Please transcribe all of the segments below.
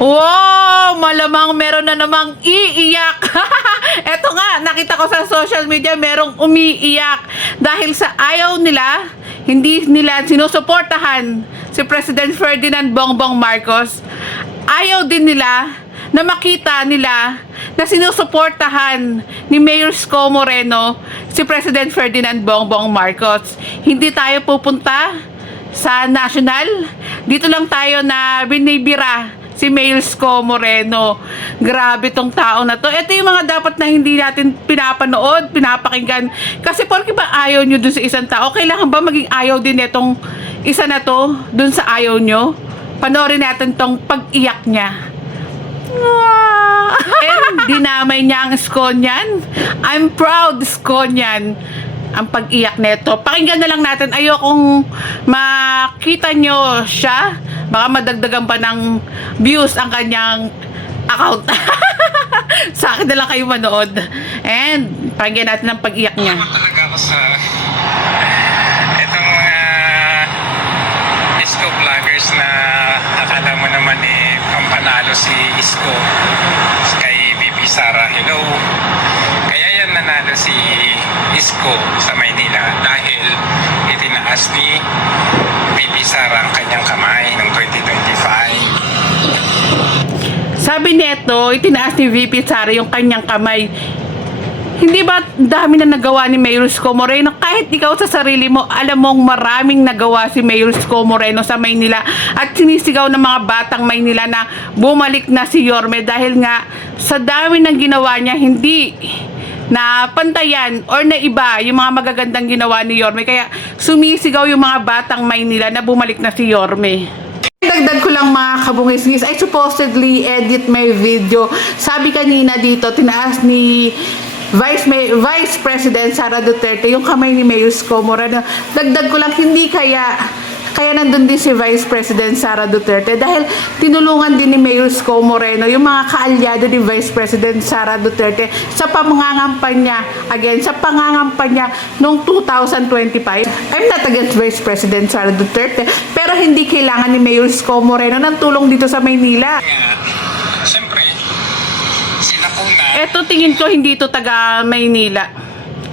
Wow! Malamang meron na namang iiyak. Eto nga, nakita ko sa social media merong umiiyak dahil sa ayaw nila, hindi nila sinusuportahan si President Ferdinand Bongbong Marcos. Ayaw din nila na makita nila na sinusuportahan ni Mayor Isko Moreno si President Ferdinand Bongbong Marcos. Hindi tayo pupunta sa national. Dito lang tayo na binibira si Mayor Isko Moreno. Grabe tong tao na to. Ito yung mga dapat na hindi natin pinapanood, pinapakinggan. Kasi porke ba ayaw nyo dun sa isang tao? Kailangan ba maging ayaw din itong isa na to dun sa ayaw nyo? Panoorin natin tong pag-iyak niya. And dinamay niya ang Iskonian. I'm proud, Iskonian. Ang pag-iyak nito. Pakinggan na lang natin. Ayokong makita nyo siya. Baka madagdagan pa ng views ang kanyang account. Sa akin na lang kayo manood. And pakinggan natin ang pag-iyak niya. Talaga ako sa itong mga Isko vloggers na akala mo naman pampanalo si Isko kay BP Sara. Hello. Kaya yan nanalo si Isko sa Maynila dahil itinaas ni BP Sara ang kanyang kamay noong 2025. Sabi nito, itinaas ni VP Sara yung kanyang kamay. Hindi ba dami na nagawa ni Mayor Isko Moreno? Kahit ikaw sa sarili mo, alam mong maraming nagawa si Mayor Isko Moreno sa Maynila. At sinisigaw ng mga batang Maynila na bumalik na si Yorme dahil nga sa dami ng ginawa niya, hindi na pantayan or na iba yung mga magagandang ginawa ni Yorme. Kaya sumisigaw yung mga batang Maynila na bumalik na si Yorme. Dagdag ko lang mga kabungis-ngis, I supposedly edit my video. Sabi kanina dito, tinaas ni Vice President Sara Duterte yung kamay ni Mayor Isko Moreno. Dagdag ko lang, hindi kaya nandun din si Vice President Sara Duterte dahil tinulungan din ni Mayor Isko Moreno yung mga kaalyado ni Vice President Sara Duterte sa pangangampanya sa pangangampanya noong 2025. I'm not against Vice President Sara Duterte, pero hindi kailangan ni Mayor Isko Moreno ng tulong dito sa Maynila. Siyempre, sila una. Eto tingin ko hindi to taga Maynila.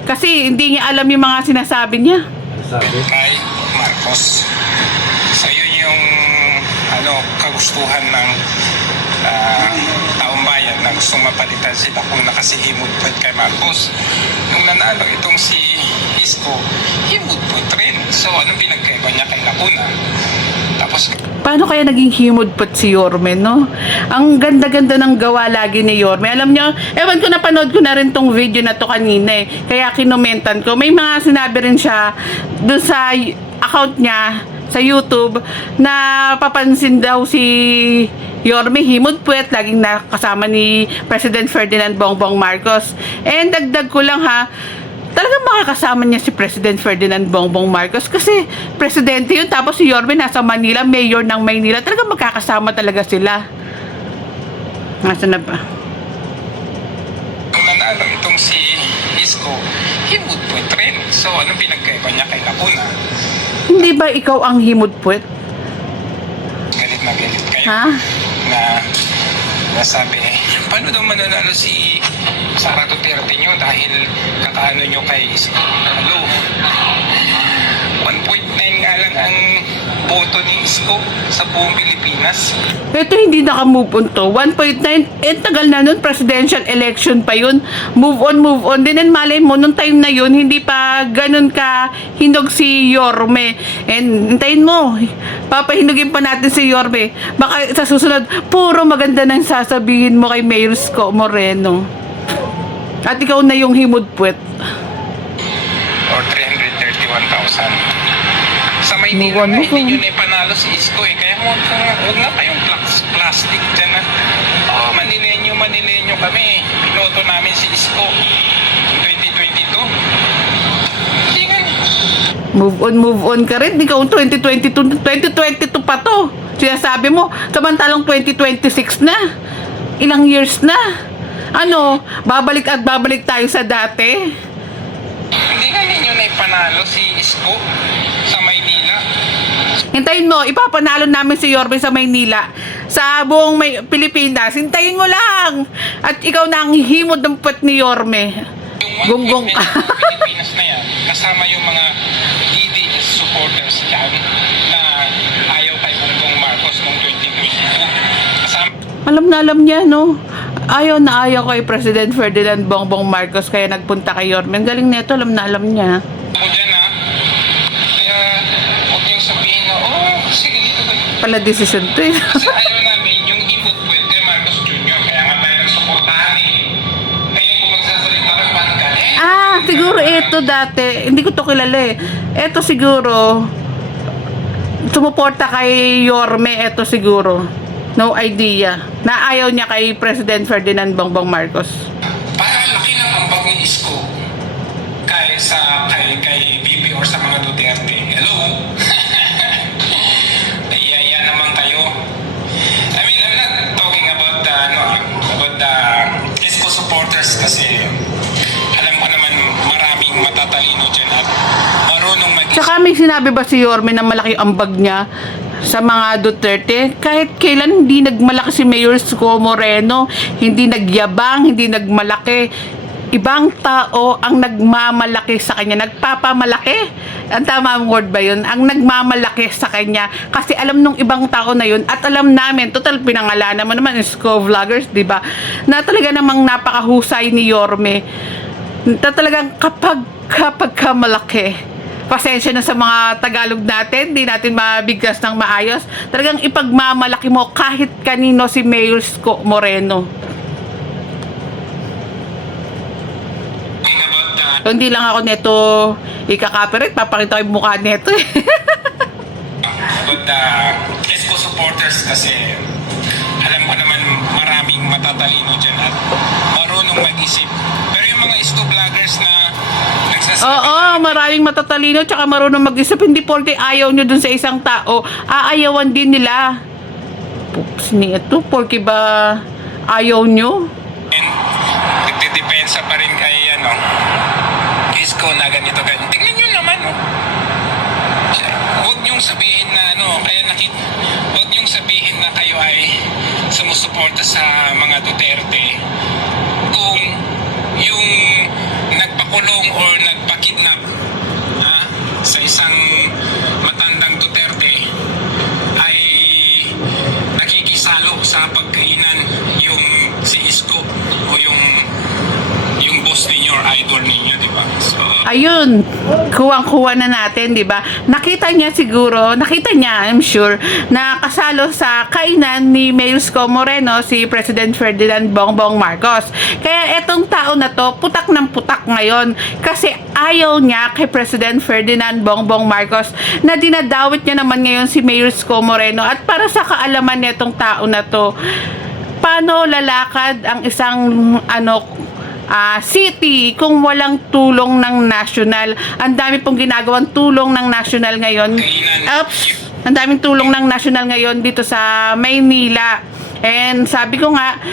Kasi hindi niya alam yung mga sinasabi niya. Kay Marcos. So yun yung kagustuhan ng taong bayan na gustong mapalitan sila kung nakasihimod-put kay Marcos. Nung nanalo itong si Isko, himod-put rin. So anong pinagkaiba niya kay Lacuna? Tapos Paano kaya naging himod-put si Yorme, no? Ang ganda-ganda ng gawa lagi ni Yorme. Alam niyo, ewan ko, napanood ko na rin tong video na to kanina eh. Kaya kinomentan ko. May mga sinabi rin siya doon sa account niya sa YouTube na papansin daw si Yorme himod-put, laging nakasama ni President Ferdinand Bongbong Marcos. And dagdag ko lang ha, talagang makakasama niya si President Ferdinand Bongbong Marcos kasi presidente yun, tapos si Yorme nasa Manila, mayor ng Maynila. Talagang magkakasama talaga sila. Nasaan na ba? nung nanalo itong si Isko, himod-put rin. So anong pinagkaiba niya kay Lacuna? Hindi ba ikaw ang himod-put? Galit na galit kayo. Ha? Na sabi, paano daw mananalo si Sara Duterte nyo dahil kakaano nyo kay Isko? Hello? 1.9 nga lang ang boto ni Isko sa buong Pilipinas. Ito hindi naka-move on to. 1.9, tagal na nun, presidential election pa yun. Move on din. And malay mo, nung time na yun, hindi pa ganun ka hinog si Yorme. And hintayin mo, papahinugin pa natin si Yorme. Baka sa susunod, puro maganda nang sasabihin mo kay Mayor Isko Moreno. At ikaw na yung himod-put. Or 331,000. Sa Maynila na, hindi nyo na ipanalo si Isko eh. Kaya huwag nga kayong plastic dyan na. Oh, Manilenyo kami. Pinoto namin si Isko 2022. Hindi nga. Move on ka rin. Ikaw 2022 pa to. Sinasabi mo, samantalang 2026 na. Ilang years na. Ano, babalik tayo sa dati. Hindi nga ninyo na ipanalo si Isko sa Maynila. Hintayin mo, ipapanalo namin si Yorme sa Maynila. Sa buong Pilipinas. Hintayin mo lang. At ikaw na ang himod ng puwet ni Yorme. Yung Gonggong ka. Pilipinas na yan, kasama yung mga DDS supporters dyan na ayaw kay Bongbong Marcos noong 2022. Kasama Alam niya, no? Ayaw na ayaw kay President Ferdinand Bongbong Marcos kaya nagpunta kay Yorme. Ang galing nito, alam niya. ko dyan ha. Kaya huwag niyong sabihin na, sige dito ba yun? Pala decision to eh. Kasi ayaw namin yung himod puwet kay Marcos Jr. Kaya nga tayo nagsuportahan eh. Kaya kung magsasalita ka pa ng galing. Siguro ito dati, hindi ko to kilala eh. Ito siguro, sumuporta kay Yorme, ito siguro. No idea. Na ayaw niya kay President Ferdinand Bongbong Marcos. Parang laki ng ambag ni Isko kay BP or sa mga Duterte. Hello? Yan naman kayo. I mean, I'm not talking about the Isko supporters kasi alam ko naman maraming matatalino dyan at marunong mag-isip. Tsaka may sinabi ba si Yorme na malaki ambag niya sa mga Duterte? Kahit kailan hindi nagmalaki si Mayor Isko Moreno, hindi nagyabang, hindi nagmalaki. Ibang tao ang nagmamalaki sa kanya, nagpapamalaki. Ang tamang word ba yun? Ang nagmamalaki sa kanya. Kasi alam nung ibang tao na yun at alam namin, total pinangalanan mo naman, Isko Vloggers, di ba? Na talaga namang napakahusay ni Yorme. Na talagang kapag ka malaki, pasensya na sa mga Tagalog natin, di natin mabigkas ng maayos. Talagang ipagmamalaki mo kahit kanino si Mayor Isko Moreno. So, hindi lang ako neto ika-copyright, papakita ko yung mukha neto eh. But the Isko supporters kasi alam ko naman maraming matatalino dyan at marunong mag-isip. Pero yung mga Isko vloggers na nagsasabi Oo, maraming matatalino tsaka marunong mag-isip. Hindi porke ayaw nyo dun sa isang tao, aayawan din nila. Sini ito, porke ba ayaw nyo? and nagtidepensa pa rin kay Isko na ganito. Tingnan nyo naman, huwag nyong sabihin na huwag nyong sabihin na kayo ay sumusuporta sa mga Duterte kung yung nagpakulong or nagpakidnap sa isang matandang Duterte ay nakikisalo sa pagkainan yung si Isko o yung boss ninyo or idol ninyo, di ba? So, Ayun, kuwang-kuwa na natin, di ba? Nakita niya, I'm sure, na kasalo sa kainan ni Mayor Isko Moreno si President Ferdinand Bongbong Marcos. Kaya etong tao na to, putak ng putak ngayon kasi ayaw niya kay President Ferdinand Bongbong Marcos na dinadawit niya naman ngayon si Mayor Isko Moreno. At para sa kaalaman nitong tao na to, paano lalakad ang isang city kung walang tulong ng national? Ang dami pong ginagawang tulong ng national ngayon. Ang daming tulong ng national ngayon dito sa Maynila. And sabi ko nga,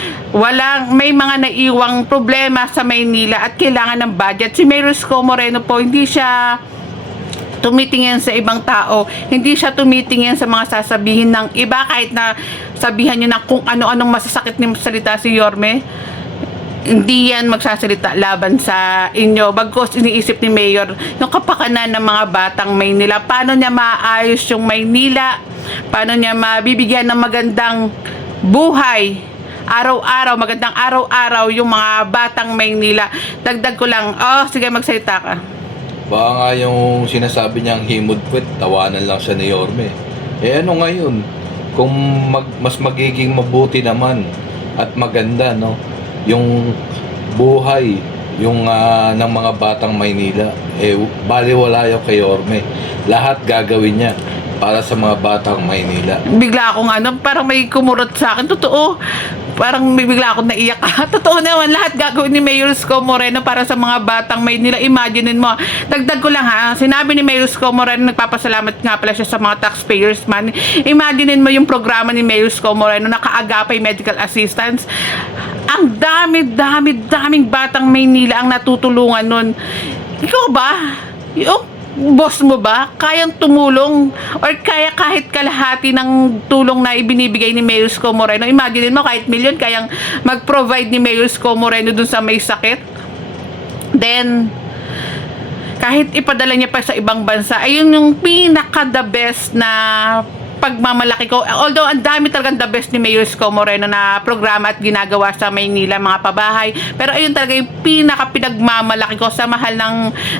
may mga naiwang problema sa Maynila at kailangan ng budget. Si Mayor Isko Moreno po, hindi siya tumitingin sa ibang tao, hindi siya tumitingin sa mga sasabihin ng iba, kahit na sabihan nyo na kung ano-anong masasakit ni salita si Yorme. Hindi yan magsasalita laban sa inyo. Bagkos iniisip ni Mayor yung kapakanan ng mga batang Maynila. Paano niya maayos yung Maynila? Paano niya mabibigyan ng magandang buhay? Magandang araw-araw yung mga batang Maynila. Dagdag ko lang. Sige, magsalita ka. Baka nga yung sinasabi niyang himod puwet, tawanan lang siya ni Yorme. Ano ngayon? Kung mas magiging mabuti naman at maganda, no? Yung buhay ng mga batang Maynila, baliwala yung kay Yorme. Lahat gagawin niya para sa mga batang Maynila. Bigla akong parang may kumurot sa akin. Totoo. Parang bigla akong naiyak. Totoo naman, lahat gagawin ni Mayor Isko Moreno para sa mga batang Maynila. Imaginein mo. Dagdag ko lang sinabi ni Mayor Isko Moreno, nagpapasalamat nga pala siya sa mga taxpayers man. Imaginein mo yung programa ni Mayor Isko Moreno na kaagapay medical assistance. Ang daming batang Maynila ang natutulungan nun. Ikaw ba? boss mo ba kayang tumulong or kaya kahit kalahati ng tulong na ibinibigay ni Mayor Isko Moreno? Imagine mo kahit milyon kayang mag-provide ni Mayor Isko Moreno dun sa may sakit. Then kahit ipadala niya pa sa ibang bansa, ayun yung pinaka the best na pagmamalaki ko. Although ang dami talagang the best ni Mayor Isko Moreno na programa at ginagawa sa Maynila, mga pabahay, pero ayun talaga yung pinaka pinagmamalaki ko sa mahal ng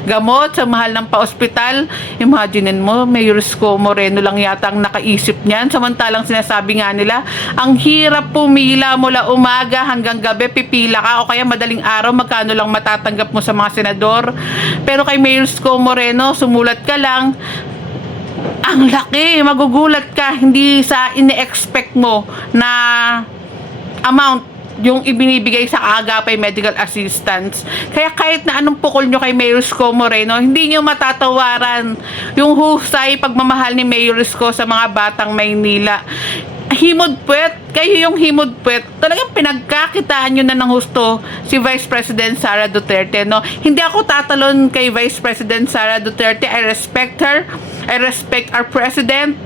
gamot, sa mahal ng pa-ospital. Imagine mo, Mayor Isko Moreno lang yata ang nakaisip niyan, samantalang sinasabi nga nila ang hirap pumila mula umaga hanggang gabi, pipila ka o kaya madaling araw, magkano lang matatanggap mo sa mga senador. Pero kay Mayor Isko Moreno, sumulat ka lang, ang laki, magugulat ka, hindi sa ine-expect mo na amount yung ibinibigay sa Agapay Medical Assistance. Kaya kahit na anong pukol nyo kay Mayor Isko Moreno, hindi nyo matatawaran yung husay pagmamahal ni Mayor Isko sa mga batang Maynila. Himod-puwet, kayo yung himod-puwet, talagang pinagkakitaan nyo na ng husto si Vice President Sara Duterte, no? Hindi ako tatalon kay Vice President Sara Duterte. I respect her, I respect our President.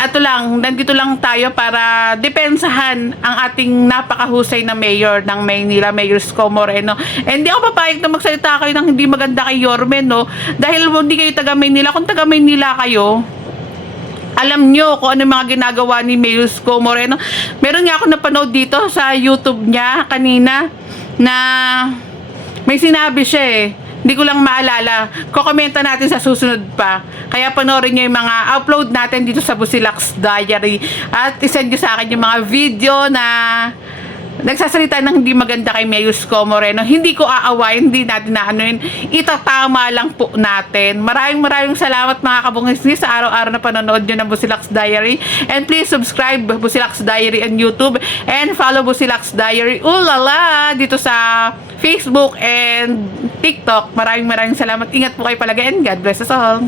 Ato lang, nandito lang tayo para depensahan ang ating napakahusay na mayor ng Maynila, Mayor Isko Moreno. And hindi ako papayag na magsalita kayo ng hindi maganda kay Yorme, no? Dahil hindi kayo taga Maynila. Kung taga Maynila kayo, alam nyo kung ano yung mga ginagawa ni Mayor Isko Moreno. Meron nga ako napanood dito sa YouTube niya kanina na may sinabi siya eh. Hindi ko lang maalala. Kukomenta natin sa susunod pa. Kaya panoorin nyo yung mga upload natin dito sa Busilaks Diary. At isend nyo sa akin yung mga video na nagsasalita ng hindi maganda kay Mayor Isko Moreno. Hindi ko aawayin, hindi natin naanuin. Itatama lang po natin. Maraming salamat mga kabungisnis sa araw-araw na panonood nyo ng Busilaks Diary. And please subscribe Busilaks Diary on YouTube and follow Busilaks Diary ulala dito sa Facebook and TikTok. Maraming salamat. Ingat po kayo palagi and God bless us all.